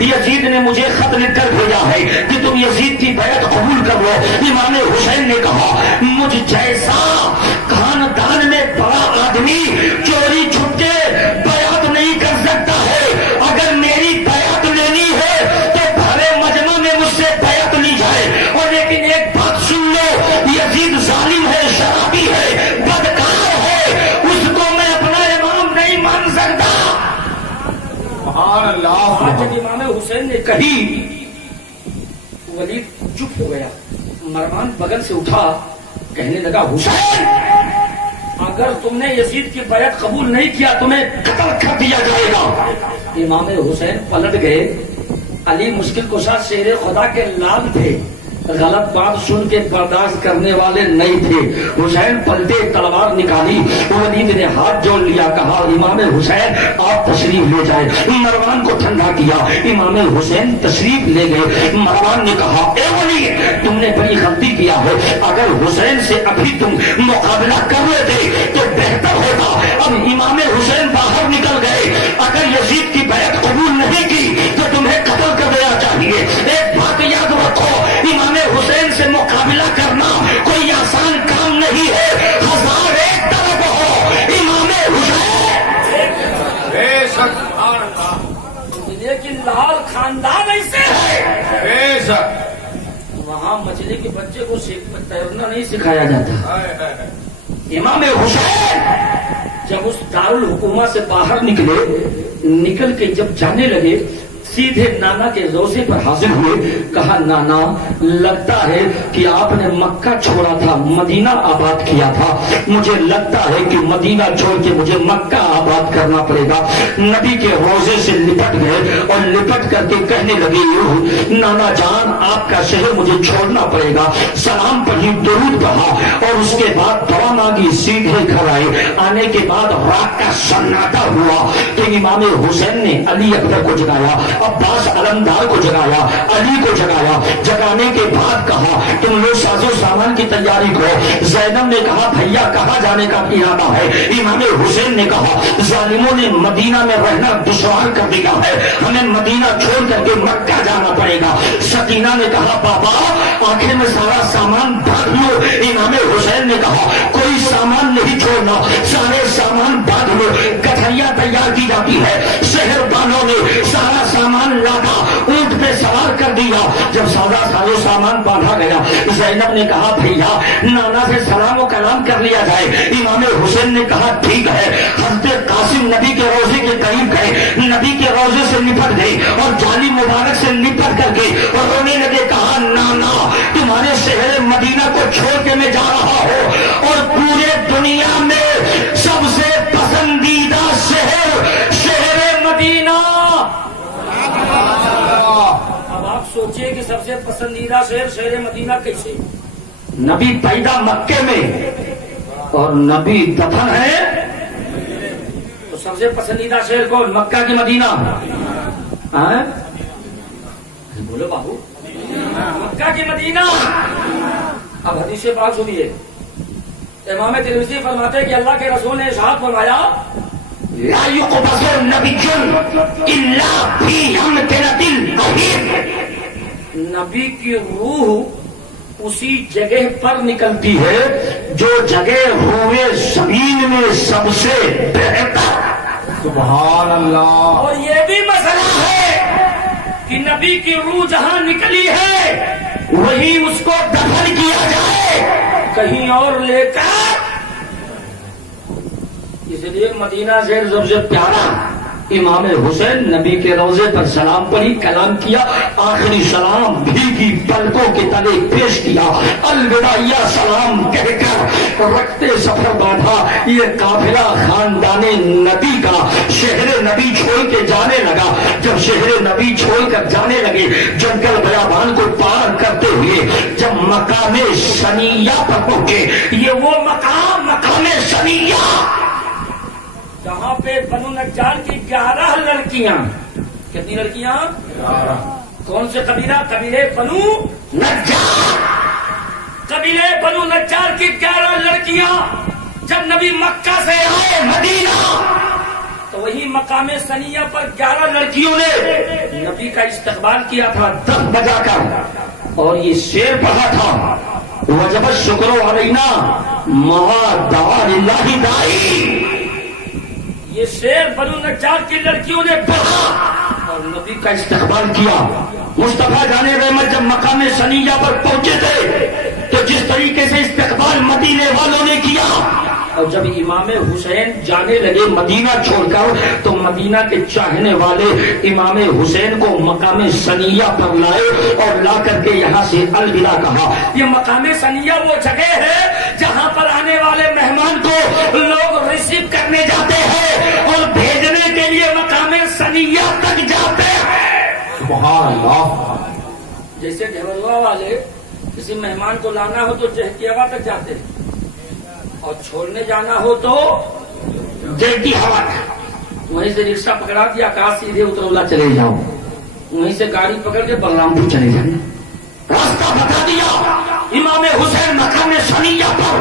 یزید نے مجھے خط لکھ کر بھیجا ہے کہ تم یزید کی بیعت قبول کر لو۔ امام حسین نے کہا مجھ جیسا خاندان میں بڑا آدمی چوری چھپ کے بیعت نہیں کر سکتا ہے، اگر میری بیعت لینی ہے تو بھرے مجمع میں مجھ سے بیعت لی جائے۔ اور لیکن ایک بات سن لو، یزید ظالم ہے، شرابی ہے، بدکار ہے، اس کو میں اپنا امام نہیں مان سکتا۔ سبحان اللہ۔ آج جب امام حسین نے کہی ولید چپ ہو گیا۔ مروان بغل سے اٹھا، کہنے لگا حسین اگر تم نے یزید کی بیعت قبول نہیں کیا تمہیں قتل کر دیا جائے گا۔ امام حسین پلٹ گئے۔ علی مشکل کشا شیر خدا کے لال تھے، غلط بات سن کے برداشت کرنے والے نہیں تھے۔ حسین پلٹے، تلوار نکالی، ولید نے ہاتھ جوڑ لیا، کہا امام حسین آپ تشریف لے جائیں۔ مروان کو ٹھنڈا کیا، امام حسین تشریف لے گئے۔ مروان نے کہا اے ولید تم نے بڑی غلطی کیا ہے، اگر حسین سے ابھی تم مقابلہ کر لیتے تو بہتر ہوتا۔ اب امام حسین باہر نکل گئے، اگر یزید کی بیعت قبول نہیں کی تو تمہیں قتل کر دینا چاہیے۔ ایک بات یاد رکھو، امام حسین سے مقابلہ کرنا کوئی آسان کام نہیں ہے، ہزار ایک طرف ہو امام حسین، بے شک سبحان اللہ، لیکن لال خاندان ایسے ہے بے شک۔ وہاں مچھلی کے بچے کو تیرنا نہیں سکھایا جاتا۔ امام حسین جب اس دارالحکومہ سے باہر نکلے، نکل کے جب جانے لگے سیدھے نانا کے روضے پر حاضر ہوئے، کہا نانا لگتا ہے کہ آپ نے مکہ چھوڑا تھا مدینہ آباد کیا تھا، مجھے لگتا ہے کہ مدینہ چھوڑ کے مجھے مکہ آباد کرنا پڑے گا۔ نبی کے روضے سے لپٹ گئے اور لپٹ کر کے کہنے لگے نانا جان آپ کا شہر مجھے چھوڑنا پڑے گا۔ سلام پڑھی، درود پڑھا اور اس کے بعد دعا مانگی، سیدھے گھر آئے۔ آنے کے بعد رات کا سناٹا ہوا تو امام حسین نے علی اکبر کو جگایا، عباس علمدار کو جگایا، علی کو جگایا۔ جگانے کے بعد کہا تم لوگ ساز و سامان کی تیاری کرو۔ زینب نے کہا بھیا کہاں جانے کا ارادہ ہے؟ امام حسین نے کہا ظالموں نے مدینہ میں رہنا دشوار کر دیا ہے، ہمیں مدینہ چھوڑ کر کے مکہ جانا پڑے گا۔ سکینہ نے کہا بابا آخر میں سارا سامان باندھ لو۔ امام حسین نے کہا کوئی سامان نہیں چھوڑنا، سارے سامان باندھ لو۔ کٹھیا تیار کی جاتی ہے، شہر والوں نے سارا سامان لادا، اونٹ پہ سوار کر دیا۔ جب سارا سامان باندھا گیا، زینب نے کہا بھیا نانا سے سلام و کلام کر لیا جائے۔ امام حسین نے کہا ٹھیک ہے۔ حضرت قاسم نبی کے روضے کے قریب گئے، نبی کے روضے سے لپٹ گئے اور جالی مبارک سے لپٹ کر کے اور رونے لگے، کہا نانا تمہارے شہر مدینہ کو چھوڑ کے میں جا رہا ہوں اور پورے دنیا میں سب سے پسندیدہ شہر مدینہ۔ اب آپ سوچئے کہ سب سے پسندیدہ شہر مدینہ کیسے؟ نبی پیدا مکے میں اور نبی دفن ہے، تو سب سے پسندیدہ شہر کون؟ مکہ کی مدینہ؟ بولو بابو، مکہ کی مدینہ۔ اب حدیث پاک سنیے، امام ترمذی فرماتے کہ اللہ کے رسول نے ارشاد فرمایا لا يقبض النبي الا في امكنة الغيب، نبی کی روح اسی جگہ پر نکلتی ہے جو جگہ ہوئے زمین میں سب سے بہتر۔ سبحان اللہ۔ اور یہ بھی مسئلہ ہے کہ نبی کی روح جہاں نکلی ہے وہی اس کو دفن کیا جائے، کہیں اور لے کر۔ اس لیے مدینہ سے سب سے پیارا امام حسین نبی کے روضے پر سلام پڑھی، کلام کیا، آخری سلام بھیگی پلکوں کے تلے پیش کیا، الوداع یا سلام کہہ کر رکھتے سفر باندھا۔ یہ قافلہ خاندان نبی کا شہر نبی چھوڑ کے جانے لگا۔ جب شہر نبی چھوڑ کر جانے لگے، جنگل بیابان کو پار کرتے ہوئے جب مقام ثنیہ پر پہنچے، یہ وہ مقام ثنیہ جہاں پہ بنو نجار کی 11 لڑکیاں، کتنی لڑکیاں؟ 11۔ کون سے قبیلہ؟ قبیلے بنو نجار۔ قبیلے بنو نجار کی 11 لڑکیاں جب نبی مکہ سے آئے مدینہ تو وہی مقام ثنیہ پر 11 لڑکیوں نے نبی کا استقبال کیا تھا 10 بجا کر، اور یہ شعر پڑھا تھا وجب الشکر علینا مہا دعا للہ دائی. یہ شعر بنو نجار کی لڑکیوں نے پڑھا اور نبی کا استقبال کیا. مصطفیٰ جان رحمت جب مقام ثنیہ پر پہنچے تھے تو جس طریقے سے استقبال مدینے والوں نے کیا، اور جب امام حسین جانے لگے مدینہ چھوڑ کر تو مدینہ کے چاہنے والے امام حسین کو مقام ثنیہ پر لائے اور لا کر کے یہاں سے الوداع کہا. یہ مقام ثنیہ وہ جگہ ہے جہاں پر آنے والے مہمان کو لوگ ریسیو کرنے جاتے ہیں اور بھیجنے کے لیے مقام ثنیہ تک جاتے ہیں. سبحان اللہ. جیسے ڈھیوروا والے کسی مہمان کو لانا ہو تو جہتیوا تک جاتے ہیں اور چھوڑنے جانا ہو تو جلدی ہوا تک، وہیں سے رکشہ پکڑا دیا کہا سیدھے اترولا چلے جاؤ، وہیں سے گاڑی پکڑ کے بلرامپور چلے جانا. راستہ بتا دیا. امام حسین مقام ثنیہ پر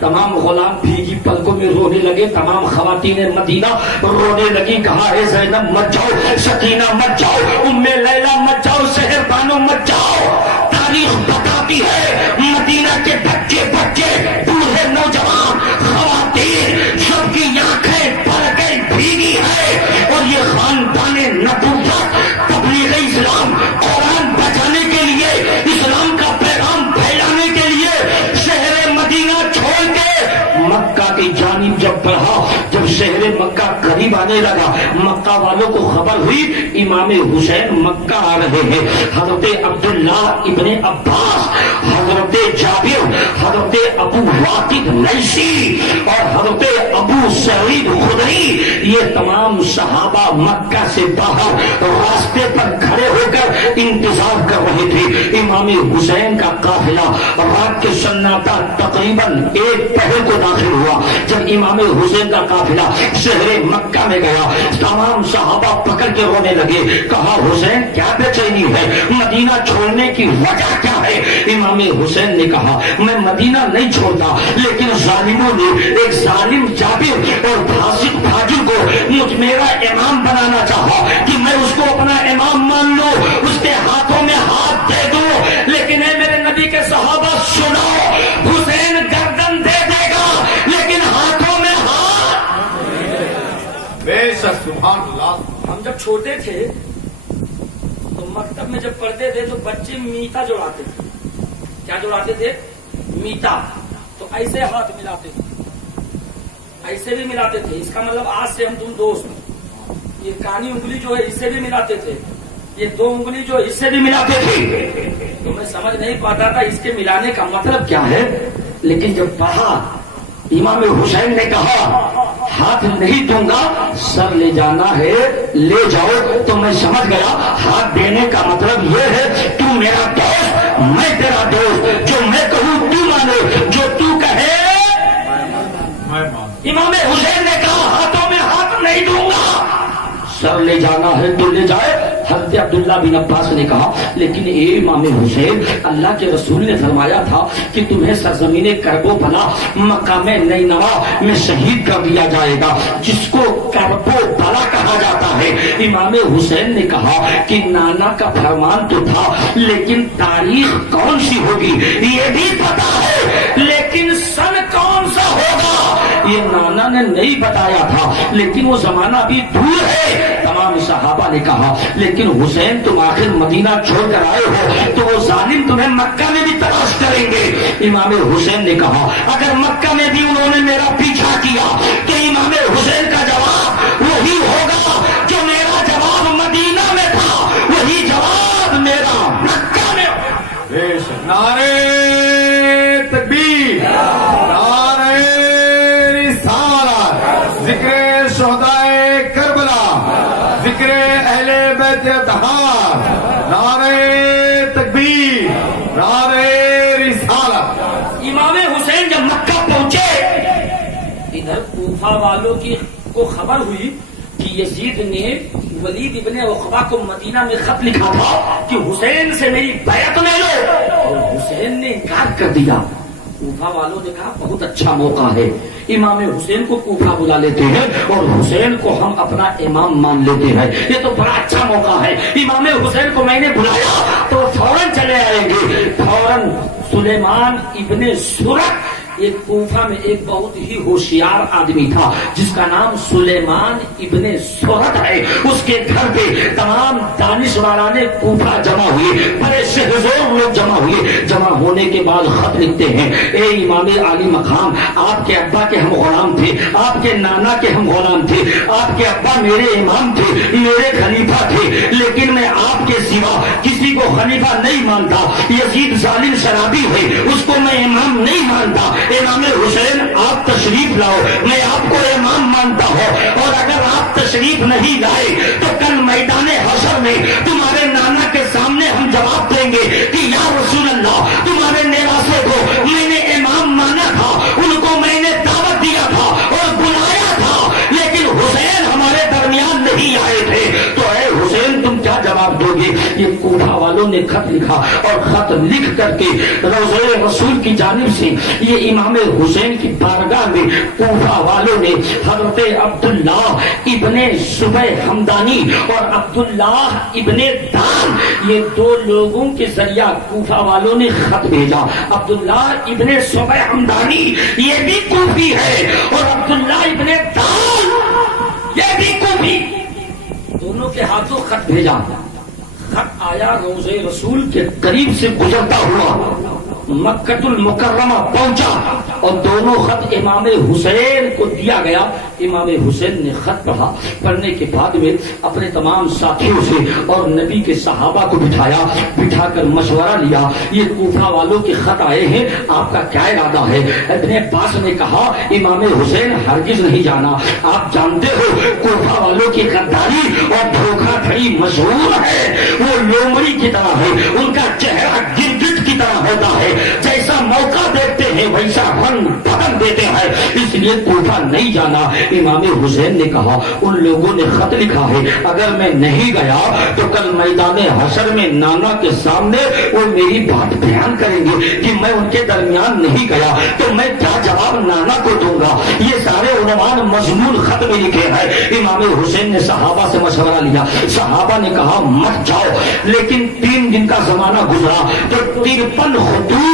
تمام غلام بھیگی پلکوں میں رونے لگے، تمام خواتین مدینہ رونے لگی. کہا اے زینب مت جاؤ، سکینہ مت جاؤ، ام لیلہ مت جاؤ، سحر بانو مت جاؤ. تاریخ بتاتی ہے مدینہ کے بچے بوڑھے نوجوان خواتین سب کی آنکھیں پلکیں بھیگی ہے، اور یہ خاندان نبوت تبلیغ اسلام قرآن بچانے کے لیے، اسلام کا پیغام پھیلانے کے لیے شہر مدینہ چھوڑ کے مکہ کی جانب جب بڑھا. جب شہر مکہ قریب آنے لگا مکہ والوں کو خبر ہوئی امام حسین مکہ آ رہے ہیں. حضرت عبداللہ ابن عباس، حضرت جابر، حضرت ابو واقد لیثی اور حضرت ابو سعید خدری، یہ تمام صحابہ مکہ سے باہر راستے پر کھڑے ہو کر انتظار کر رہے تھے. امام حسین کا قافلہ رات کے سناٹا تقریباً 1 پہر کو داخل ہوا. جب امام حسین کا قافلہ شہر مکہ میں گیا تمام صحابہ پکڑ کے رونے لگے. کہا حسین کیا بے چینی ہے، مدینہ چھوڑنے کی وجہ کیا ہے؟ امام حسین نے کہا میں مدینہ نہیں چھوڑتا، لیکن ظالموں نے ایک ظالم جابر اور فاسق فاجر کو میرا امام بنانا چاہا کہ میں اس کو اپنا امام مان لوں، اس کے ہاتھوں میں ہاتھ دے دوں. لیکن اے میرے نبی کے صحابہ سنو، حسین گردن دے دے گا لیکن ہاتھوں میں ہاتھ. بے شک سبحان اللہ. ہم جب چھوٹے تھے تو مکتب میں جب پڑھتے تھے تو بچے میتا جوڑاتے تھے. کیا جوڑاتے تھے؟ میتا. تو ایسے ہاتھ ملاتے تھے، ایسے بھی ملاتے تھے. اس کا مطلب آج سے ہم تم دوست. یہ کانی انگلی جو ہے اس سے بھی ملاتے تھے، یہ 2 انگلی جو اس سے بھی ملاتے تھے. تو میں سمجھ نہیں پاتا تھا اس کے ملانے کا مطلب کیا ہے. لیکن جب پڑھا امام حسین نے کہا ہاتھ نہیں دوں گا، سر لے جانا ہے لے جاؤ، تو میں سمجھ گیا ہاتھ دینے کا مطلب یہ ہے تو میرا دوست میں تیرا دوست، جو میں کہوں تو مانے، جو تو کہے. امام حسین نے کہا ہاتھوں میں ہاتھ نہیں دوں گا، سر لے جانا ہے تو لے جائے. حضرت عبداللہ بن عباس نے کہا لیکن اے امام حسین، اللہ کے رسول نے فرمایا تھا کہ تمہیں سرزمین کربو بلا مقام نینوا میں شہید کر دیا جائے گا، جس کو کربو بلا کہا جاتا ہے. امام حسین نے کہا کہ نانا کا فرمان تو تھا لیکن تاریخ کون سی ہوگی یہ بھی پتا ہے، لیکن سن کون سا ہوگا یہ نانا نے نہیں بتایا تھا، لیکن وہ زمانہ بھی دور ہے. تمام صحابہ نے کہا لیکن حسین تم آخر مدینہ چھوڑ کر آئے ہو تو وہ ظالم تمہیں مکہ میں بھی تلاش کریں گے. امام حسین نے کہا اگر مکہ میں بھی انہوں نے میرا پیچھا کیا تو امام حسین کا جواب وہی ہوگا جو میرا جواب مدینہ میں تھا، وہی جواب میرا مکہ میں ہوگا. نعرے تکبیر، نعرے رسالت، ذکر شہدائے کربلا، ذکر اہل بیت اطہار، نعرے تکبیر، نعرے رسالت. امام حسین جب مکہ پہنچے ادھر کوفہ والوں کی کو خبر ہوئی کہ یزید نے ولید ابن عقبہ کو مدینہ میں خط لکھا تھا کہ حسین سے میری بیعت لے لو، اور حسین نے انکار کر دیا. کوفہ والوں نے کہا بہت اچھا موقع ہے، امام حسین کو کوفہ بلا لیتے ہیں اور حسین کو ہم اپنا امام مان لیتے ہیں، یہ تو بڑا اچھا موقع ہے، امام حسین کو میں نے بلایا تو فوراً چلے آئیں گے۔ فوراً سلیمان ابن سرخ، ایک کوفہ میں ایک بہت ہی ہوشیار آدمی تھا جس کا نام سلیمان ابن سرخ ہے، اس کے گھر پہ تمام دانشوران کوفہ جمع ہوئے، بڑے شہزور لوگ جمع ہوئے۔ جمع ہونے کے بعد خط لکھتے ہیں، اے امام عالی مقام، آپ کے ابا کے ہم غلام تھے، آپ کے نانا کے ہم غلام تھے، آپ کے ابا میرے امام تھے، میرے خلیفہ تھے، لیکن میں آپ کے سوا کسی کو خلیفہ نہیں مانتا، یزید ظالم شرابی ہے، اس کو میں امام نہیں مانتا، امام حسین آپ تشریف لاؤ، میں آپ کو امام مانتا ہوں، اور اگر آپ تشریف نہیں لائے تو کل میدان حشر میں تمہارے نانا کے سامنے ہم جواب دیں گے کہ یا رسول اللہ، تمہارے نواسے کو میں نے امام مانا تھا، ان کو میں نے دعوت دیا تھا اور بلایا تھا، لیکن حسین ہمارے درمیان نہیں آئے تھے، تو اے حسین تم کیا جواب دو گے؟ یہ کوفہ والوں نے خط لکھا اور خط لکھ کر کے روضہ رسول کی جانب سے یہ امام حسین کی بارگاہ میں کوفہ والوں نے حضرت عبداللہ ابن صبح حمدانی اور عبداللہ ابن دان، یہ دو لوگوں کے ذریعہ کوفہ والوں نے خط بھیجا۔ عبداللہ ابن صبح حمدانی یہ بھی کوفی ہے اور عبداللہ ابن دان یہ بھی کوفی، دونوں کے ہاتھوں خط بھیجا۔ خط آیا روضہ رسول کے قریب سے گزرتا ہوا مکۃ المکرمہ پہنچا اور دونوں خط امام حسین کو دیا گیا۔ امام حسین نے خط پڑھا، پڑھنے کے بعد میں اپنے تمام ساتھیوں سے اور نبی کے صحابہ کو بٹھا کر مشورہ لیا، یہ کوفہ والوں کے خط آئے ہیں، آپ کا کیا ارادہ ہے؟ ابن عباس نے کہا امام حسین ہرگز نہیں جانا، آپ جانتے ہو کوفہ والوں کی غداری اور دھوکہ دھڑی مشہور ہے، وہ لومڑی کی طرح ہے، ان کا چہرہ گرگٹ کی طرح ہوتا ہے، جیسا موقع دیکھتے ہیں ویسا رنگ بدل دیتے ہیں، اس لیے کوفہ نہیں جانا۔ امام حسین نے کہا ان لوگوں نے خط لکھا ہے، اگر میں نہیں گیا تو کل میدان حشر میں نانا کے سامنے وہ میری بات بیان کریں گے کہ میں ان کے درمیان نہیں گیا، تو میں کیا جواب نانا کو دوں گا؟ یہ سارے عنوان مضمون خط میں لکھے ہیں۔ امام حسین نے صحابہ سے مشورہ لیا، صحابہ نے کہا مت جاؤ، لیکن 3 دن کا زمانہ گزرا تو 53 خطوط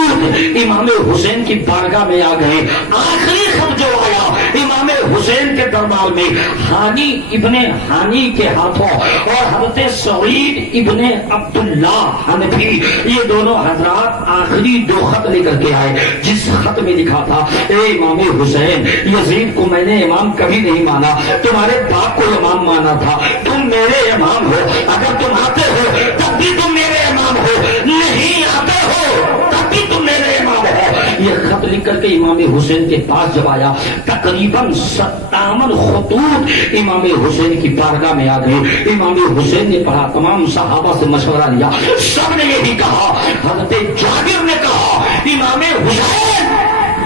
امام حسین کی بارگاہ میں آ گئے۔ آخری خط جو آیا امام حسین کے دربار میں ہانی ابن ہانی کے ہاتھوں اور حضرت سعید ابن عبداللہ حنفی، یہ دونوں حضرات آخری 2 خط لے کر کے آئے، جس خط میں لکھا تھا اے امام حسین، یزید کو میں نے امام کبھی نہیں مانا، تمہارے باپ کو امام مانا تھا، تم میرے امام ہو، اگر تم آتے ہو تب بھی تم میرے امام ہو، نہیں آتے ہو تب بھی تم میرے امام ہو۔ یہ خط لکھ کر کے امام حسین کے پاس جب آیا تقریباً 57 خطوط امام حسین کی بارگاہ میں آ گئے۔ امام حسین نے پڑھا، تمام صحابہ سے مشورہ لیا، سب نے یہی کہا، حضرت جابر نے کہا امام حسین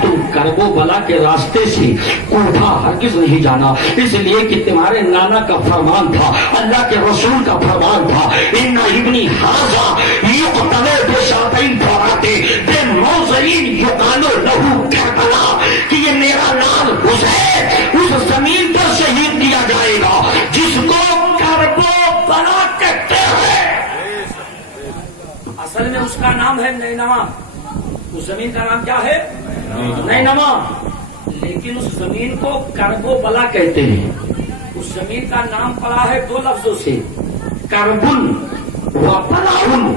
تم کرب و بلا کے راستے سے کوفہ ہرگز نہیں جانا، اس لیے کہ تمہارے نانا کا فرمان تھا، اللہ کے رسول کا فرمان تھا، ان ابنی ھذا یقتل بشاطین فراتے بے موضعین یقال لہو کربلا، کہ یہ میرا لال حسین اس زمین پر شہید کیا جائے گا جس کو کرب و بلا کہتے ہیں۔ اصل میں اس کا نام ہے نینوا، اس زمین کا نام کیا ہے؟ نینوا، لیکن اس زمین کو کرب و بلا کہتے ہیں۔ اس زمین کا نام پڑا ہے 2 لفظوں سے، کربن و بلاؤن۔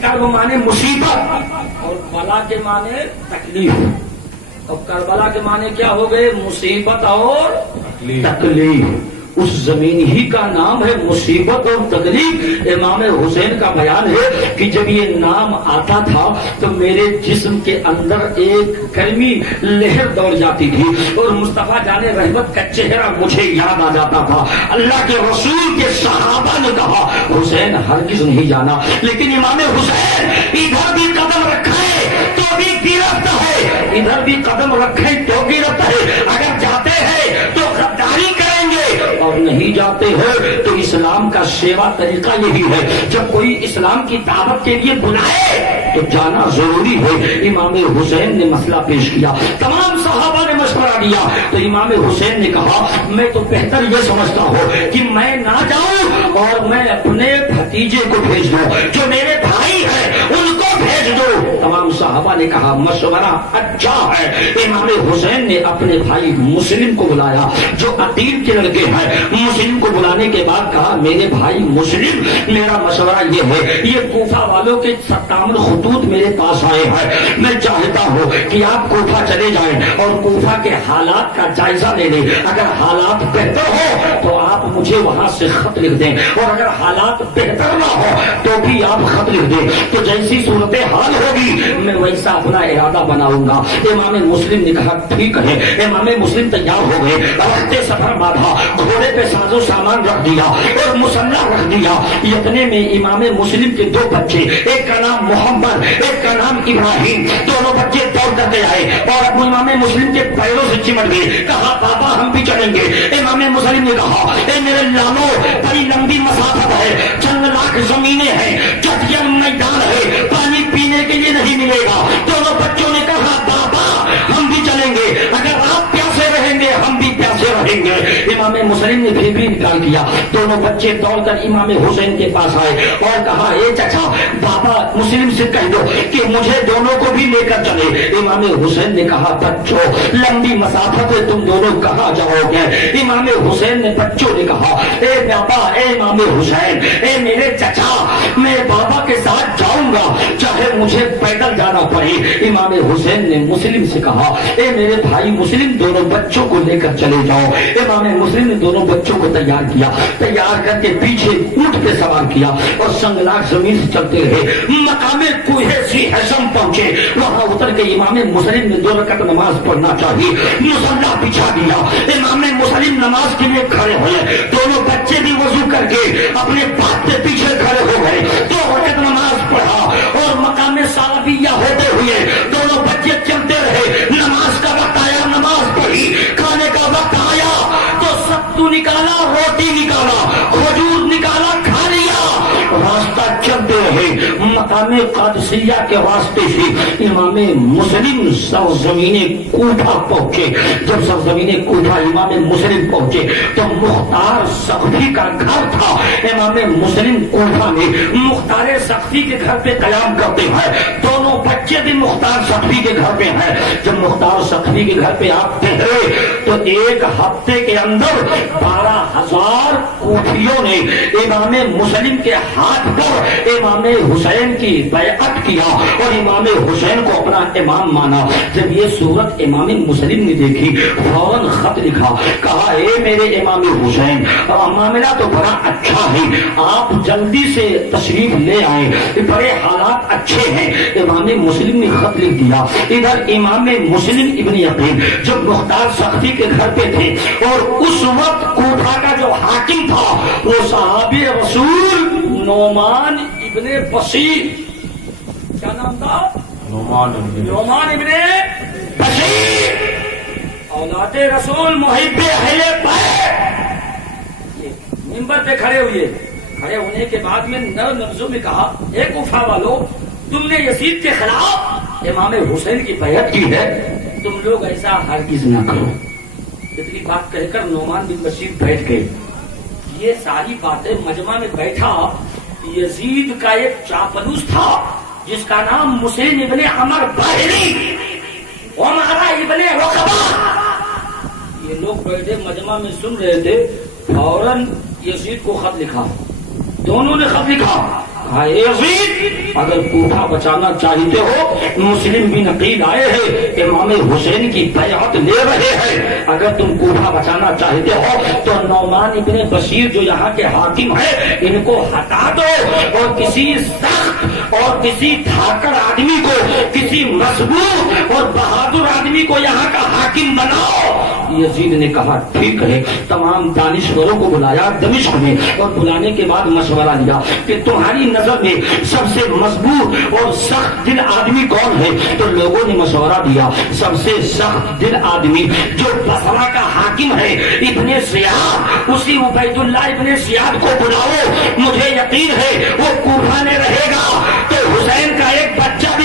کرب مانے مصیبت اور بلا کے مانے تکلیف، اور کربلا کے مانے کیا ہو گئے؟ مصیبت اور تکلیف۔ اس زمین ہی کا نام ہے مصیبت اور تکلیف۔ امام حسین کا بیان ہے کہ جب یہ نام آتا تھا تو میرے جسم کے اندر ایک گرمی لہر دوڑ جاتی تھی اور مصطفیٰ جان رحمت کا چہرہ مجھے یاد آ جاتا تھا۔ اللہ کے رسول کے صحابہ نے کہا حسین ہرگز نہیں جانا، لیکن امام حسین ادھر بھی قدم رکھے تو بھی گرفت ہے، ادھر بھی قدم رکھے تو گرفت ہے، اگر جاتے ہیں تو غداری کریں گے اور نہیں جاتے ہیں تو اسلام کا سیوا طریقہ یہی ہے، جب کوئی اسلام کی دعوت کے لیے بلائے تو جانا ضروری ہے۔ امام حسین نے مسئلہ پیش کیا، تمام صحابہ نے مشورہ دیا، تو امام حسین نے کہا میں تو بہتر یہ سمجھتا ہوں کہ میں نہ جاؤں اور میں اپنے بھتیجے کو بھیج دوں، جو میرے بھائی ہیں ان کو بھیج دو۔ تمام صحابہ نے کہا مشورہ اچھا ہے۔ امام حسین نے اپنے بھائی مسلم کو بلایا جو عقیل کے لڑکے ہیں۔ مسلم کو بلانے کے بعد کہا میرے بھائی مسلم، میرا مشورہ یہ ہے، یہ کوفہ والوں کے 57 خطوط میرے پاس آئے ہیں، میں چاہتا ہوں کہ آپ کوفہ چلے جائیں اور کوفہ کے حالات کا جائزہ لے لیں۔ اگر حالات بہتر ہو تو آپ مجھے وہاں سے خط لکھ دیں، اور اگر حالات بہتر نہ ہو تو بھی آپ خط لکھ دیں، تو جیسی صورتحال ہوگی میں ویسا اپنا ارادہ بناؤں گا۔ امام مسلم نے کہا ٹھیک ہے۔ امام مسلم تیار ہو گئے، رختے سفر باندھا، گھوڑے پہ ساز و سامان رکھ دیا اور مسلح رکھ دیا۔ اتنے میں امام مسلم کے 2 بچے، ایک کا نام محمد ایک کا نام ابراہیم، دونوں بچے دوڑ کر کے آئے اور امام مسلم کے پیروں سے چمٹ گئے۔ کہا بابا ہم بھی چلیں گے۔ امام مسلم نے کہا اے میرے لالو، بڑی لمبی مسافت ہے، چند لاکھ زمینیں ہیں، چٹیا میدان ہے، پانی پینے کے لیے نہیں ملے گا۔ دونوں بچوں نے کہا بابا ہم بھی چلیں گے، اگر آپ پیاسے رہیں گے ہم بھی پیاسے رہیں گے۔ امام مسلم نے پھر بھی انکار کیا۔ دونوں بچے دوڑ کر امام حسین کے پاس آئے اور کہا اے چچا، بابا مسلم سے کہہ دو کہ مجھے دونوں کو بھی لے کر چلے۔ امام حسین نے کہا بچوں لمبی مسافت ہے، تم دونوں کہاں جاؤ گے؟ امام حسین نے بچوں نے کہا اے بابا، اے امام حسین، اے میرے چچا، میں بابا کے ساتھ جاؤں گا چاہے مجھے پیدل جانا پڑے۔ امام حسین نے مسلم سے کہا اے میرے بھائی مسلم، دونوں بچوں کو لے کر چلے جاؤ۔ امام مسلم نے دونوں بچوں کو تیار کیا، تیار کر کے پیچھے اونٹ پہ سوار کیا اور سنگلاخ زمین سے چلتے رہے۔ مقام کوہ ذی حشم پہنچے، وہاں اتر کے امام مسلم نے 2 رکعت نماز پڑھنا چاہیے، مصلی بچھا دیا۔ امام مسلم نماز کے لیے کھڑے ہوئے، دونوں بچے بھی وضو کر کے اپنے باپ کے پیچھے کھڑے ہو گئے، 2 رکعت نماز پڑھا اور مقام ثالبیہ ہوتے ہوئے دونوں بچے چلتے رہے۔ نماز کا وقت آیا، نماز پڑھی، کھانے کا وقت آیا تو ستو نکالا، روٹی نکالا، کھجور نکالا، کھا لیا، راستہ چلتے رہے۔ مقام قادسیہ کے واسطے سے امام مسلم سرزمین کوفہ پہنچے۔ جب سرزمین کوفہ امام مسلم پہنچے تو مختار سقفی کا گھر تھا۔ امام مسلم کوفہ میں مختار سقفی کے گھر پہ قیام کرتے ہیں، دونوں بچے بھی مختار سقفی کے گھر پہ ہیں۔ جب مختار سقفی کے گھر پہ آپ ٹھہرے تو 1 ہفتے کے اندر 12,000 کوفیوں نے امام مسلم کے ہاتھ پر امام حسین کی بیعت کیا اور امام حسین کو اپنا امام مانا۔ جب یہ صورت امام مسلم نے دیکھی فوراً خط لکھا، کہا اے میرے امام حسین، معاملہ تو بڑا اچھا ہے، آپ جلدی سے تشریف لے آئے، بڑے حالات اچھے ہیں۔ امام مسلم نے خط لکھ دیا۔ ادھر امام مسلم ابن یقین جب مختار سقفی کے گھر پہ تھے اور اس وقت کوفہ کا جو حاکم تھا وہ صحابی رسول نعمان ابن بشیر، کیا نام تھا؟ نعمان ابن بشیر، اولاد رسول، محب اہل بیت، منبر پہ کھڑے ہونے کے بعد میں نرم لفظوں میں کہا اے کوفہ والو، تم نے یزید کے خلاف امام حسین کی بیعت کی ہے، تم لوگ ایسا ہرگز نہ کرو۔ اتنی بات کہہ کر نعمان بن بشیر بیٹھ گئے۔ یہ ساری باتیں مجمع میں بیٹھا یزید کا ایک چاپلوس تھا جس کا نام مسلم ابن عمر باہلی، عمارہ ابن عقبہ، یہ لوگ بیٹھے مجمع میں سن رہے تھے۔ فوراً یزید کو خط لکھا، دونوں نے خط لکھا، کہا اے یزید اگر کوفہ بچانا چاہتے ہو، مسلم بھی نقیل آئے ہیں، امام حسین کی بیعت لے رہے ہیں، اگر تم کوفہ بچانا چاہتے ہو تو نعمان ابن بشیر جو یہاں کے حاکم ہیں ان کو ہٹا دو اور کسی سخت اور کسی دھاکڑ آدمی کو، کسی مضبوط اور بہادر آدمی کو یہاں کا حاکم بناؤ۔ یزید نے کہا ٹھیک ہے۔ تمام دانشوروں کو بلایا دمشق میں اور بلانے کے بعد مشورہ لیا کہ تمہاری نظر میں سب سے مضبوط اور سخت دل آدمی کون ہے؟ تو لوگوں نے مشورہ دیا سب سے سخت دل آدمی جو بصرہ کا حاکم ہے ابن زیاد، اسی عبید اللہ ابن زیاد کو بلاؤ، مجھے یقین ہے وہ کوفہ میں رہے گا تو حسین کا ایک بچہ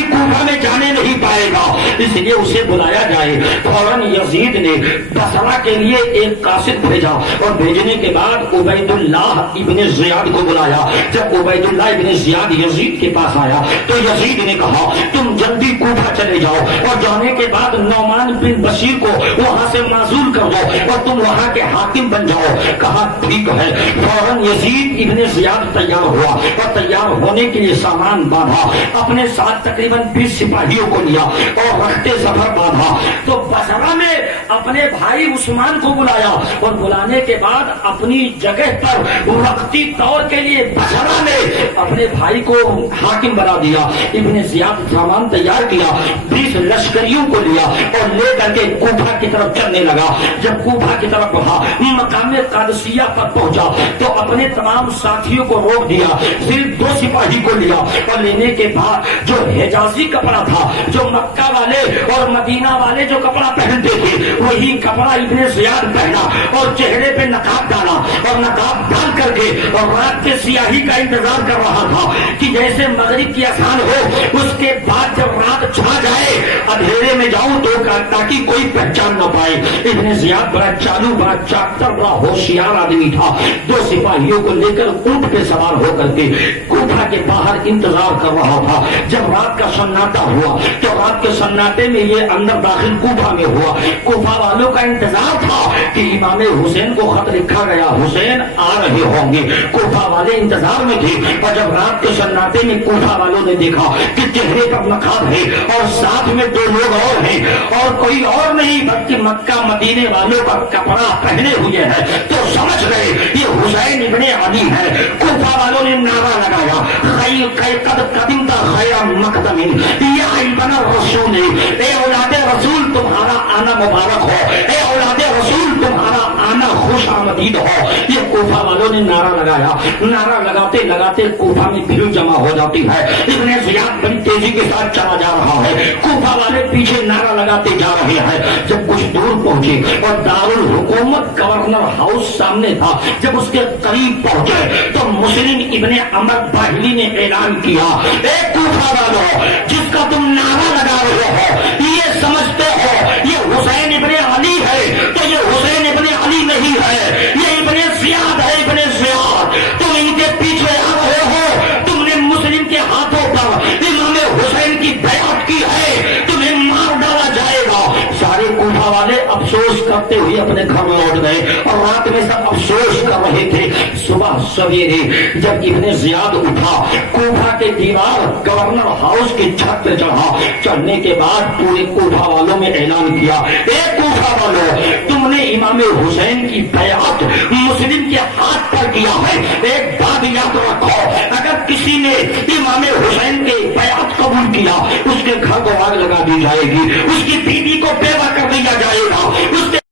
اس لیے اسے بلایا جائے۔ فوراً یزید نے بصرہ کے لیے ایک قاصد بھیجا اور بھیجنے کے بعد عبید اللہ ابن زیاد کو بلایا۔ جب عبید اللہ ابن زیاد یزید کے پاس آیا تو یزید نے کہا تم جلدی کوفہ چلے جاؤ اور جانے کے بعد نعمان بن بشیر کو وہاں سے معزول کر دو اور تم وہاں کے حاکم بن جاؤ۔ کہا ٹھیک ہے۔ فوراً یزید ابن زیاد تیار ہوا اور تیار ہونے کے لیے سامان باندھا، اپنے ساتھ تقریباً 20 سپاہیوں کو لیا اور رخت سفر باندھا تو بصرہ میں اپنے بھائی عثمان کو بلایا اور بلانے کے بعد اپنی جگہ پر وقتی طور کے لیے بصرہ میں اپنے بھائی کو حاکم بنا دیا۔ ابن زیاد سامان تیار کیا، 20 لشکریوں کو لیا اور لے کر کے کوفہ کی طرف چلنے لگا۔ جب کوفہ کی طرف بڑھا، مقام قادسیہ پر پہنچا تو اپنے تمام ساتھیوں کو روک دیا، صرف 2 سپاہی کو لیا اور لینے کے بعد جو حجازی کپڑا تھا، جو مکہ والے اور مدینہ والے جو کپڑا پہنتے تھے وہی کپڑا ابن زیاد پہنا اور چہرے پہ نقاب ڈالا اور نقاب ڈال کر کے اور رات کے سیاہی کا انتظار کر رہا تھا کہ جیسے مغرب کی اذان ہو اس کے بعد جب رات چھا جائے اندھیرے میں جاؤں تو تاکہ کوئی پہچان نہ پائے۔ ابن زیاد بڑا چالو، بڑا چاکر، بڑا ہوشیار آدمی تھا۔ 2 سپاہیوں کو لے کر اونٹ پہ سوار ہو کر کے کوفہ کے باہر انتظار کر رہا تھا۔ جب رات کا سناٹا ہوا تو رات کے سناٹے میں یہ اندر داخل کوفہ میں ہوا۔ کوفہ والوں کا انتظار تھا کہ امام حسین کو خط لکھا گیا، حسین آ رہے ہوں گے۔ کوفہ والے انتظار میں تھے اور جب رات کے سناٹے میں کوفہ والوں نے دیکھا کہ چہرے پر نقاب ہے اور ساتھ میں 2 لوگ اور ہیں اور کوئی اور نہیں بلکہ مکہ مدینے والوں کا کپڑا پہنے ہوئے ہیں تو سمجھ گئے یہ حسین ابن علی ہے۔ کوفہ والوں نے نعرہ لگایا قد قدمت خیر مقدم یا ابن الرسول، اے اولاد رسول تمہارا آنا مبارک ہو، اے اولاد رسول تمہارا آنا خوش آمدید ہو۔ یہ کوفہ والوں نے نعرہ لگایا۔ نعرہ لگاتے لگاتے کوفہ میں بھیڑ جمع ہو جاتی ہے۔ ابن زیاد بڑی تیزی کے ساتھ چلا جا رہا ہے، کوفہ والے پیچھے نعرہ لگاتے جا رہے ہیں۔ جب کچھ دور پہنچے اور دارالحکومت گورنر ہاؤس سامنے تھا، جب اس کے قریب پہنچے تو مسلم ابن عمر باہلی نے اعلان کیا اے کوفہ والوں، جس کا تم نعرہ لگا رہے ہو یہ سمجھتے ہو یہ حسین ابن علی ہے تو یہ حسین ابن علی نہیں ہے، یہ ابن زیاد ہے، ابن زیاد۔ تم ان کے پیچھے آ رہے ہو، تم نے مسلم کے ہاتھوں پر امام حسین کی بیعت کی ہے، تمہیں مار ڈالا جائے گا۔ سارے کوفہ والے افسوس کرتے ہوئے اپنے گھر لوٹ گئے اور رات میں سب افسوس کر رہے تھے۔ صبح سویرے جب ابن زیاد اٹھا، کوفہ کے دیوار گورنر ہاؤس کی چھت پہ چڑھا، چڑھنے کے بعد پورے کوفہ والوں میں اعلان کیا اے کوفہ والوں، تم نے امام حسین کی بیعت مسلم کے ہاتھ پر کیا ہے۔ ایک بات یاد رکھو، اگر کسی نے امام حسین کے بیعت قبول کیا اس کے گھر کو آگ لگا دی جائے گی، اس کی بیوی کو بیوہ کر دیا جائے گا،